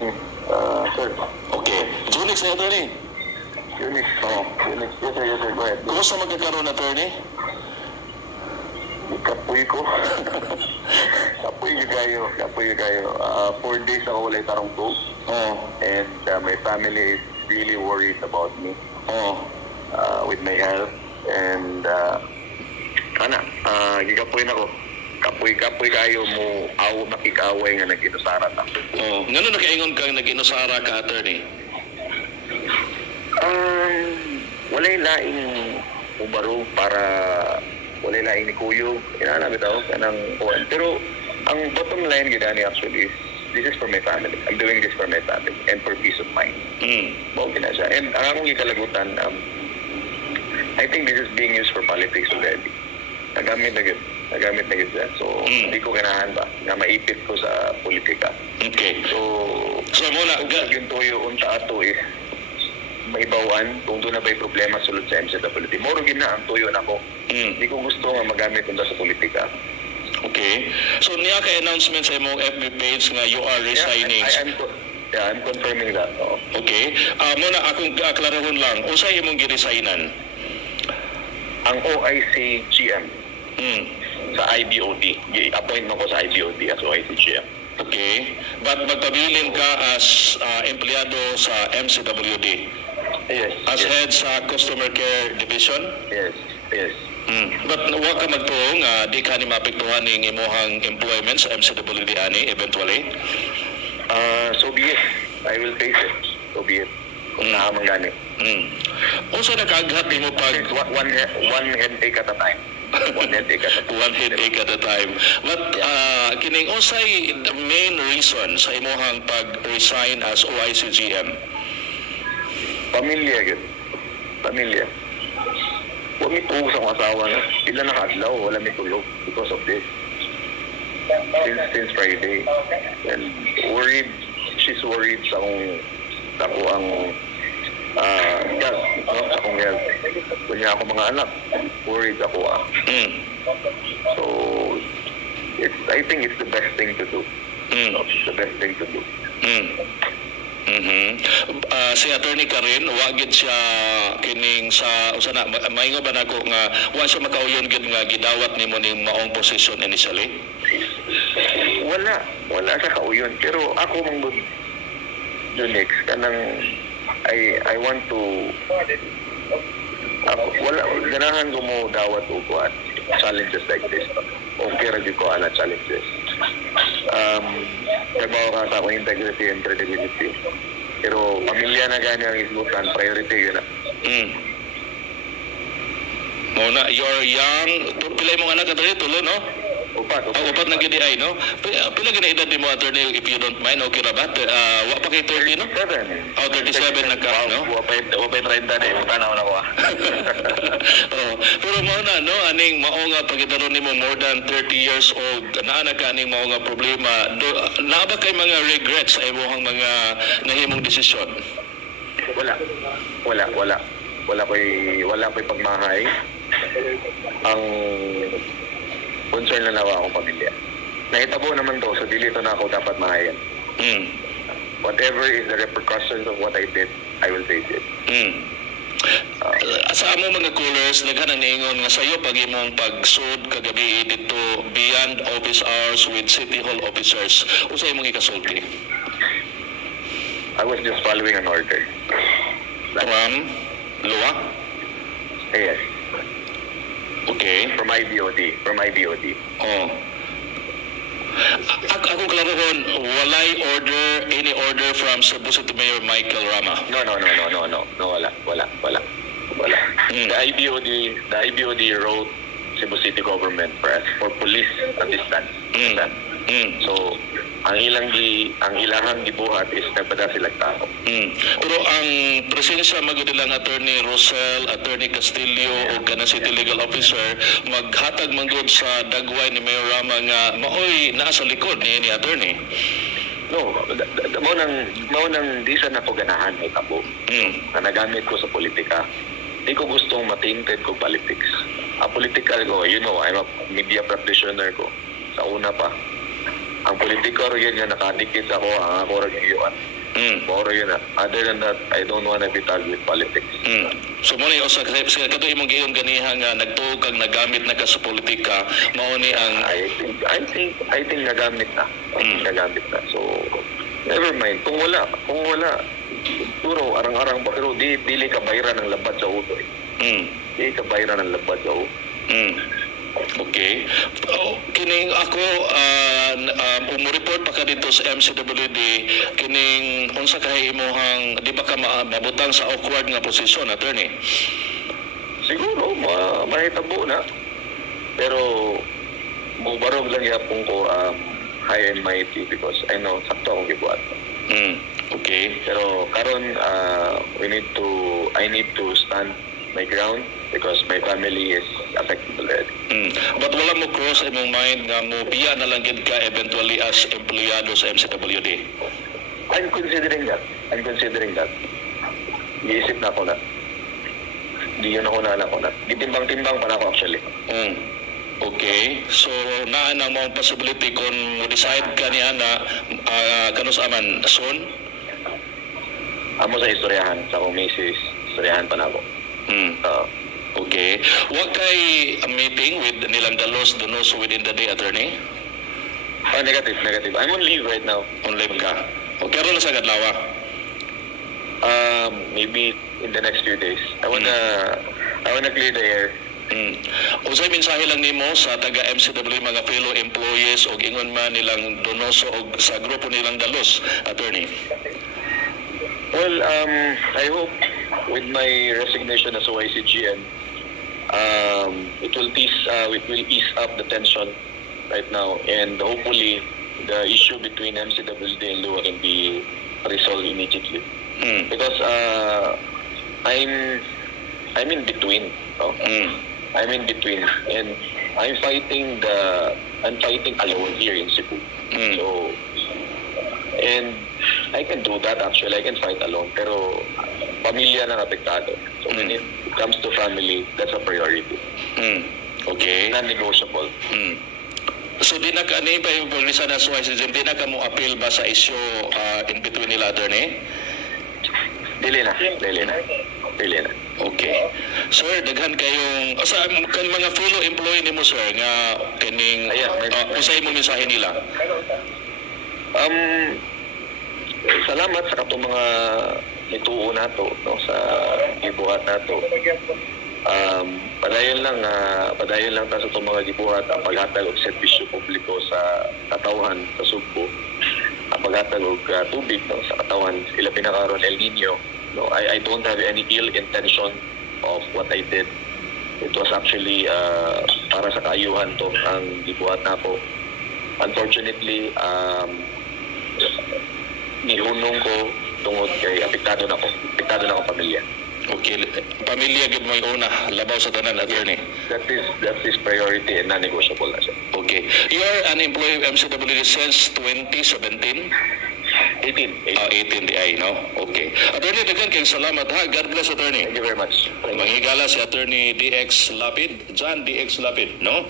Sir. Okay. Junix na attorney. Unix. Unix. Yes, sir. Go ahead. Kumusta magkakaroon attorney? Kapoy ko. Kapoy kayo. 4 days ako wala tarong tug. And my family is really worried about me. With my health. And gigapoy na ko. Kapoy kayo mo makikaway nga nag-inusara ta. Ngano nakaingon kang nag-inusara ka attorney? Walay laing ubaro para walay laing ni Kuyo. Inana bitaw kanang kuan. Pero ang bottom line gidani actually is this is for my family. I'm doing this for my family and for peace of mind. Mao gina siya. And ang akong ikalagutan, I think this is being used for politics already. Nagamit na gid siya. So, hindi ko ganahan ba na maipit ko sa politika. Okay. So muna, yung tuyo unta ato is maibawan kung doon na ba'y problema sulod sa MCWD. Moro gina ang tuyo na ko. Hindi ko gusto nga magamit unta sa politika. Okay. So niya ka announcement sa imong FB page nga you are resigning. I'm confirming that. Okay. Muna akong aklarahon lang, unsay imong giresignan? Ang OIC GM sa IBOD. I-appoint mo ko sa IBOD as OIC GM. Okay. But magpabilin ka as empleyado sa MCWD? Yes. As head sa Customer Care Division? Yes. But wa ka magtuong di ka ni maapektuhan ning imong employment sa MCWD ani eventually? So be it. I will face it. So be it. Kung naamang gani. Unsa nakaghat nimo pag one headache at a time. One headache at a time. One headache at a time. But kining unsay the main reason sa imong pag-resign as OIC GM? Pamilya gid. Pamilya. Huwag may tuwag sa mga asawa na. Sila nakadlaw, wala may tulog because of this. Since Friday. And she's worried sa akong health. Sa akong health. Kunya ako mga anak. Worried ako So, I think it's the best thing to do. It's the best thing to do. Si Attorney Karin, wagid siya kining sa usana maingo ba nako nga wa siya makauyon gid nga gidawat nimo ning maong position initially? Wala sa kauyon, pero ako mong Junix kanang I want to ganahan ko mo dawat og kuan challenges like this. Okay ra gyud ko ana challenges. Trabaho ka sa akong integrity and credibility. Pero pamilya na gani ang isbutan, priority yun na. Muna, you're young. Pilay mong anak attorney, tulo, no? Upat na gidi ay, no? Pila gina edad ni mo attorney, if you don't mind, okay ra ba? Wa pa kay 30, no? 37. 37 na ka, no? Wapay 30 na eh. Tanaw na ko Pero muna, no? Aning mao nga pagitaron nimo more than 30 years old, naa ka aning mao nga problema. Naa ba kay mga regrets sa imong mga nahimong desisyon? Wala ko'y pagmahay. Ang concern na nawa akong pamilya. Nahitabo naman to, so dili to na ako dapat mahayan. Whatever is the repercussions of what I did, I will face it. Sa amo mga callers, naghanang niingon nga sayo pag imong pagsud kagabi dito beyond office hours with City Hall officers. Usa imong ikasulti? I was just following an order. From Luwa? Yes. Okay. From IBOD. Ako klarohon, walay any order from Cebu City Mayor Michael Rama? No, wala. The IBOD wrote Cebu City government for police assistance. So, ang ilahang gibuhat is nagpada sila tao. Pero ang presensya magud lang Attorney Rosel, Attorney Castillo o kana City Legal Officer maghatag manggod sa dagway ni Mayor Rama nga maoy naa sa likod ni attorney. No, mao nang di sa nako ganahan ay tabo. Na nagamit ko sa politika. Di ko gustong ma-tainted ko politics. Political ko, I'm a media practitioner ko. Sa una pa. ang politiko ro yun nga nakadikit ako, ang ako ro giyuan. Moro yun na. Other than that, I don't wanna be tagged with politics. So mo ni usa ka kato imong giyon ganiha nga nagtuog kag nagamit na ka sa politika, mao ni ang I think nagamit na. Nagamit na. So, never mind. Kung wala, siguro arang-arang ba, pero dili ka bayra ng labat sa ulo eh. Dili ka bayra ng labat sa ulo. Okay. Kining ako umureport pa ka dito sa MCWD kining unsa kay imong di ba ka mabutang sa awkward nga posisyon, attorney? Siguro, mahitabo na. Pero, mubarog lang yapon ko high and mighty because I know sakto akong gibuhat. Okay. Pero karon I need to stand my ground because my family is affected already. But wala mo cross sa imong mind nga mo biya na lang gid ka eventually as empleyado sa MCWD? I'm considering that. Iisip na ako na. Di yun ako na. Gitimbang-timbang pa na ako actually. Okay. So, naa na mo possibility kung mo decide ka niya na kanus aman soon? Amo sa istoryahan, sa akong misis, istoryahan pa na ako. Okay. Wa kay a meeting with nilang dalos donos within the day, attorney? Negative. I'm on leave right now. On live ka? Okay, ron na sa Gadlawa? Maybe in the next few days. I wanna clear the air. Unsay mensahe lang nimo sa taga MCW mga fellow employees o ingon man nilang donoso og sa grupo nilang dalos, attorney? Well, I hope with my resignation as OICGN, it will ease up the tension right now, and hopefully the issue between MCWD and Lua can be resolved immediately. Because I'm in between. I'm in between, and I'm fighting alone here in Cebu. So, and I can do that actually. I can fight alone. Pero pamilya nang apektado. So when it comes to family, that's a priority. Okay. Non-negotiable. So di na ka ni pa yung paglisa na suwaisism, di na ka mo appeal ba sa issue in between nila, attorney? Dili na. Okay. Sir, daghan kayong kan mga fellow employee nimo sir nga kining usay mo mensahe nila. Salamat sa katong mga ituo nato no sa gibuhat nato. Padayon lang ta sa itong mga gibuhat ang paghatag og serbisyo publiko sa katawhan sa Sugbo, ang paghatag og tubig no, sa katawhan, ila pinakaron El Nino. No, I don't have any ill intention of what I did. It was actually para sa kaayuhan to ang gibuhat nako. Unfortunately, nihunong ko tungod kay apektado na ko pamilya. Okay, pamilya gid mo una, labaw sa tanan, attorney. That is priority and non-negotiable na siya. Okay. You are an employee of MCWD since 2017? 18 di ay, no? Okay. Attorney, daghan kayong salamat ha. God bless, attorney. Thank you very much. Manghigala si attorney DX Lapid, John DX Lapid, no?